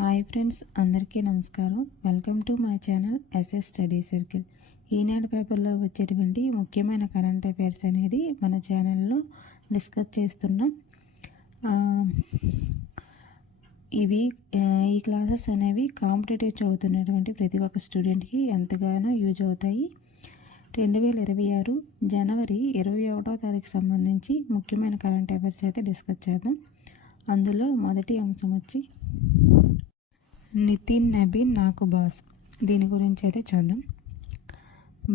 Hi friends, అందరికీ నమస్కారం. Welcome to my channel SS study circle. Eenadu పేపర్లో వచ్చేటువంటి ముఖ్యమైన కరెంట్ అఫైర్స్ అనేది మన ఛానల్లో డిస్కస్ చేస్తున్నాం. ఈ క్లాసెస్ అనేవి కాంపిటేటివ్ చదువుతున్నటువంటి ప్రతి ఒక్క స్టూడెంట్కి ఎంతగానో యూజ్ అవుతాయి. 2026 జనవరి 21వ తారీఖు సంబంధించి ముఖ్యమైన కరెంట్ అఫైర్స్ అయితే డిస్కస్ చేద్దాం. అందులో మొదటి అంశం వచ్చి నితిన్ నబీన్ నాకు బాస్. దీని గురించి అయితే చూద్దాం.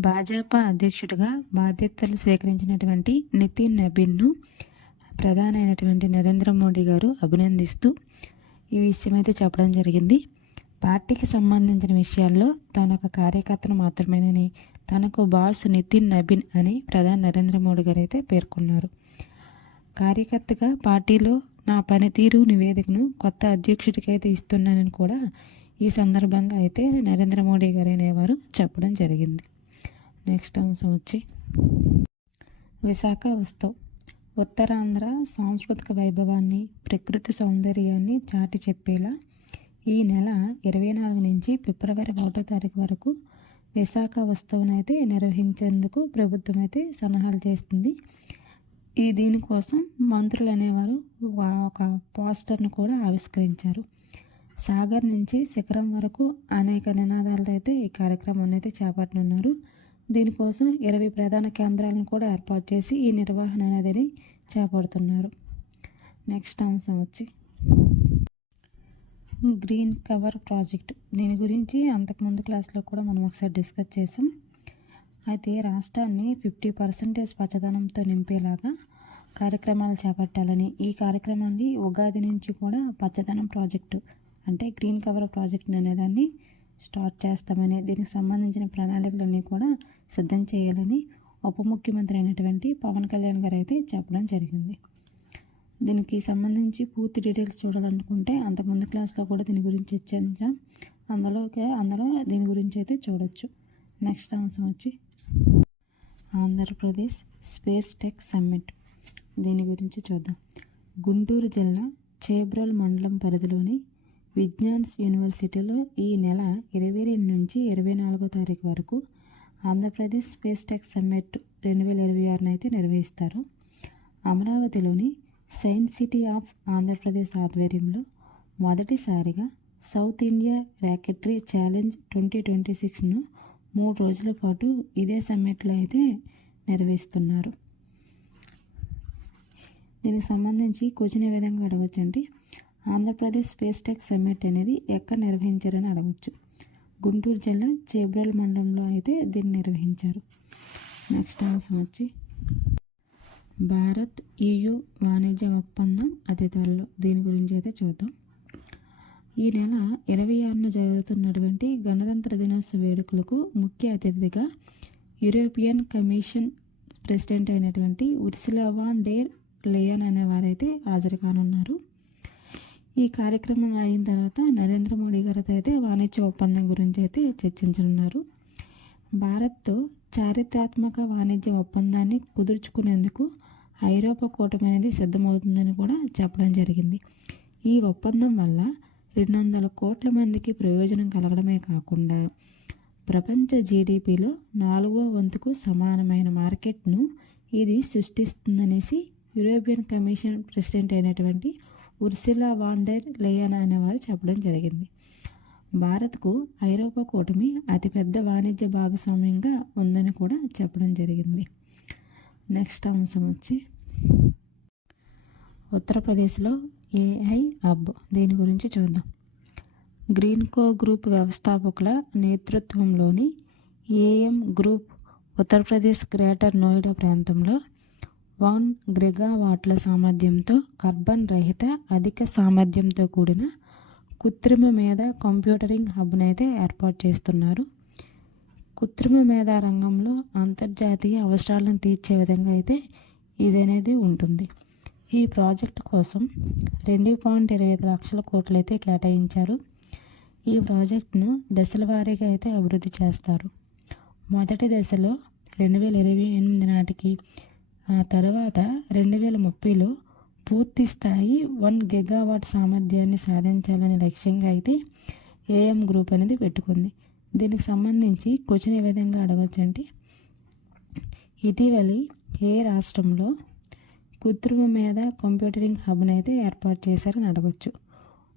భాజపా అధ్యక్షుడిగా బాధ్యతలు స్వీకరించినటువంటి నితిన్ నబీన్ను ప్రధాని అయినటువంటి నరేంద్ర మోడీ గారు అభినందిస్తూ ఈ విషయం అయితే చెప్పడం జరిగింది. పార్టీకి సంబంధించిన విషయాల్లో తాను ఒక కార్యకర్తను మాత్రమేనని, తనకు బాస్ నితిన్ నబీన్ అని ప్రధాని నరేంద్ర మోడీ గారు అయితే పేర్కొన్నారు. కార్యకర్తగా పార్టీలో నా పనితీరు నివేదికను కొత్త అధ్యక్షుడికి అయితే ఇస్తున్నానని కూడా ఈ సందర్భంగా అయితే నరేంద్ర మోడీ గారు అనేవారు చెప్పడం జరిగింది. నెక్స్ట్ అంశం వచ్చి విశాఖ ఉత్సవ్. ఉత్తరాంధ్ర సాంస్కృతిక వైభవాన్ని, ప్రకృతి సౌందర్యాన్ని చాటి చెప్పేలా ఈ నెల 24 నుంచి ఫిబ్రవరి 1వ తారీఖు వరకు విశాఖ ఉత్సవం అయితే నిర్వహించేందుకు ప్రభుత్వం అయితే సన్నాహాలు చేస్తుంది. దీనికోసం మంత్రులు అనేవారు ఒక పోస్టర్ను కూడా ఆవిష్కరించారు. సాగర్ నుంచి శిఖరం వరకు అనేక నినాదాలతో అయితే ఈ కార్యక్రమాన్ని అయితే చేపట్టనున్నారు. దీనికోసం 20 ప్రధాన కేంద్రాలను కూడా ఏర్పాటు చేసి ఈ నిర్వహణ అనేది చేపడుతున్నారు. నెక్స్ట్ అంశం వచ్చి గ్రీన్ కవర్ ప్రాజెక్ట్. దీని గురించి అంతకుముందు క్లాస్లో కూడా మనం ఒకసారి డిస్కస్ చేసాం. అయితే రాష్ట్రాన్ని 50% పచ్చదనంతో నింపేలాగా కార్యక్రమాలు చేపట్టాలని, ఈ కార్యక్రమాన్ని ఉగాది నుంచి కూడా పచ్చదనం ప్రాజెక్టు అంటే గ్రీన్ కవర్ ప్రాజెక్ట్ అనేదాన్ని స్టార్ట్ చేస్తామని, దీనికి సంబంధించిన ప్రణాళికలన్నీ కూడా సిద్ధం చేయాలని ఉప ముఖ్యమంత్రి అయినటువంటి పవన్ కళ్యాణ్ గారు అయితే చెప్పడం జరిగింది. దీనికి సంబంధించి పూర్తి డీటెయిల్స్ చూడాలనుకుంటే అంతకుముందు క్లాస్లో కూడా దీని గురించి ఇచ్చాం. అందులో దీని గురించి అయితే చూడొచ్చు. నెక్స్ట్ అంశం వచ్చి ఆంధ్రప్రదేశ్ స్పేస్ టెక్ సమ్మిట్. దీని గురించి చూద్దాం. గుంటూరు జిల్లా చేబ్రోల్ మండలం పరిధిలోని విజ్ఞాన్స్ యూనివర్సిటీలో ఈ నెల 22 నుంచి 24వ తారీఖు వరకు ఆంధ్రప్రదేశ్ స్పేస్ టెక్ సమ్మిట్ 2026 అయితే నిర్వహిస్తారు. అమరావతిలోని సైన్స్ సిటీ ఆఫ్ ఆంధ్రప్రదేశ్ ఆధ్వర్యంలో మొదటిసారిగా సౌత్ ఇండియా రాకెటరీ ఛాలెంజ్ 2026ను 3 రోజుల పాటు ఇదే సమ్మిట్లో అయితే నిర్వహిస్తున్నారు. దీనికి సంబంధించి క్వశ్చన్ ఏ విధంగా అడగచ్చు అంటే, ఆంధ్రప్రదేశ్ స్పేస్ టెక్ సమ్మిట్ అనేది ఎక్కడ నిర్వహించారని అడగచ్చు. గుంటూరు జిల్లా చేబ్రోల్ మండలంలో అయితే దీన్ని నిర్వహించారు. నెక్స్ట్ అంశం వచ్చి భారత్ EU వాణిజ్య ఒప్పందం అతి త్వరలో. దీని గురించి అయితే చూద్దాం. ఈ నెల 26న జరుగుతున్నటువంటి గణతంత్ర దినోత్సవ వేడుకలకు ముఖ్య అతిథిగా యూరోపియన్ కమిషన్ ప్రెసిడెంట్ అయినటువంటి ఉర్సులా వాన్ డెర్ లేయన్ అనేవారైతే హాజరు కానున్నారు. ఈ కార్యక్రమం అయిన తర్వాత నరేంద్ర మోడీ గారితో అయితే వాణిజ్య ఒప్పందం గురించి అయితే చర్చించనున్నారు. భారత్తో చారిత్రాత్మక వాణిజ్య ఒప్పందాన్ని కుదుర్చుకునేందుకు ఐరోపా కూటమి అనేది సిద్ధమవుతుందని కూడా చెప్పడం జరిగింది. ఈ ఒప్పందం వల్ల 200 కోట్ల మందికి ప్రయోజనం కలగడమే కాకుండా ప్రపంచ జీడిపిలో 4వ వంతుకు సమానమైన మార్కెట్ను ఇది సృష్టిస్తుందనేసి యూరోపియన్ కమిషన్ ప్రెసిడెంట్ అయినటువంటి ఉర్సులా వాన్ డెర్ లేయన్ అనేవారు చెప్పడం జరిగింది. భారత్కు ఐరోపా కూటమి అతిపెద్ద వాణిజ్య భాగస్వామ్యంగా ఉందని కూడా చెప్పడం జరిగింది. నెక్స్ట్ అంశం వచ్చి ఉత్తరప్రదేశ్లో AI హబ్. దీని గురించి చూద్దాం. గ్రీన్కో గ్రూప్ వ్యవస్థాపకుల నేతృత్వంలోని AM group Uttar Pradesh greater Noida ప్రాంతంలో 1 గిగావాట్ల సామర్థ్యంతో కార్బన్ రహిత అధిక సామర్థ్యంతో కూడిన కృత్రిమ మేధ కంప్యూటరింగ్ హబ్ను అయితే ఏర్పాటు చేస్తున్నారు. కృత్రిమ మేధ రంగంలో అంతర్జాతీయ అవసరాలను తీర్చే విధంగా అయితే ఇదనేది ఉంటుంది. ఈ ప్రాజెక్టు కోసం 2.25 లక్షల కోట్లు అయితే కేటాయించారు. ఈ ప్రాజెక్టును దశల వారీగా అయితే అభివృద్ధి చేస్తారు. మొదటి దశలో 2028 నాటికి, ఆ తర్వాత 2030లో పూర్తి స్థాయి 1 గిగావాట్ సామర్థ్యాన్ని సాధించాలనే లక్ష్యంగా అయితే ఏఎం గ్రూప్ అనేది పెట్టుకుంది. దీనికి సంబంధించి క్వశ్చన్ ఏ విధంగా అడగచ్చు అంటే, ఇటీవలి ఏ రాష్ట్రంలో కృత్రిమ మీద కంప్యూటరింగ్ హబ్ని అయితే ఏర్పాటు చేశారని అడగచ్చు.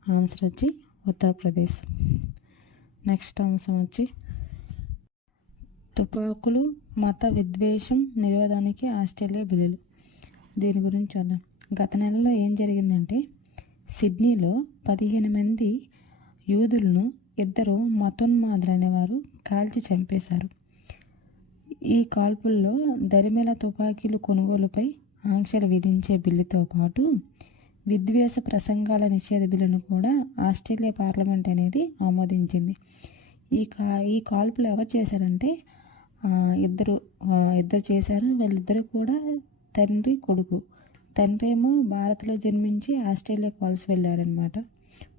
ఆన్సర్ వచ్చి ఉత్తరప్రదేశ్. నెక్స్ట్ అంశం వచ్చి తుపాకులు మత విద్వేషం నిరోధానికి ఆస్ట్రేలియా బిల్లులు. దీని గురించి చూద్దాం. గత నెలలో ఏం జరిగిందంటే, సిడ్నీలో 15 మంది యూదులను 2 మతోన్మాదులు అనేవారు కాల్చి చంపేశారు. ఈ కాల్పుల్లో దరిమేల తుపాకీలు కొనుగోలుపై ఆంక్షలు విధించే బిల్లుతో పాటు విద్వేష ప్రసంగాల నిషేధ బిల్లును కూడా ఆస్ట్రేలియా పార్లమెంట్ అనేది ఆమోదించింది. ఈ కాల్పులు ఎవరు చేశారంటే ఇద్దరు చేశారు. వాళ్ళిద్దరు కూడా తండ్రి కొడుకు. తండ్రి ఏమో భారత్లో జన్మించి ఆస్ట్రేలియాకు వలస వెళ్ళాడనమాట.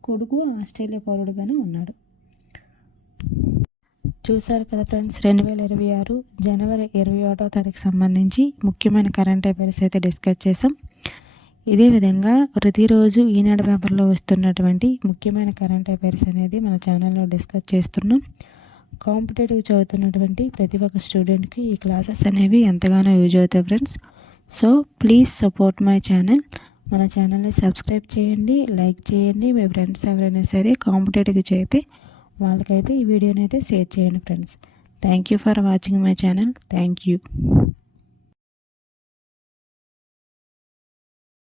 కొడుకు ఆస్ట్రేలియా పౌరుడుగానే ఉన్నాడు. చూశారు కదా ఫ్రెండ్స్, 2026 జనవరి 21వ తారీఖు సంబంధించి ముఖ్యమైన కరెంట్ అఫైర్స్ అయితే డిస్కస్ చేసాం. ఇదే విధంగా ప్రతిరోజు ఈనాడు పేపర్లో వస్తున్నటువంటి ముఖ్యమైన కరెంట్ అఫైర్స్ అనేది మన ఛానల్లో డిస్కస్ చేస్తున్నాం. కాంపిటేటివ్ చదువుతున్నటువంటి ప్రతి ఒక్క స్టూడెంట్కి ఈ క్లాసెస్ అనేవి ఎంతగానో యూజ్ అవుతాయి friends. So please support my channel. మన ఛానల్ని సబ్స్క్రైబ్ చేయండి, లైక్ చేయండి. మీ ఫ్రెండ్స్ ఎవరైనా సరే కాంపిటేటివ్ చేస్తే వాళ్ళకైతే ఈ వీడియోని అయితే షేర్ చేయండి friends. Thank you for watching my channel. Thank you.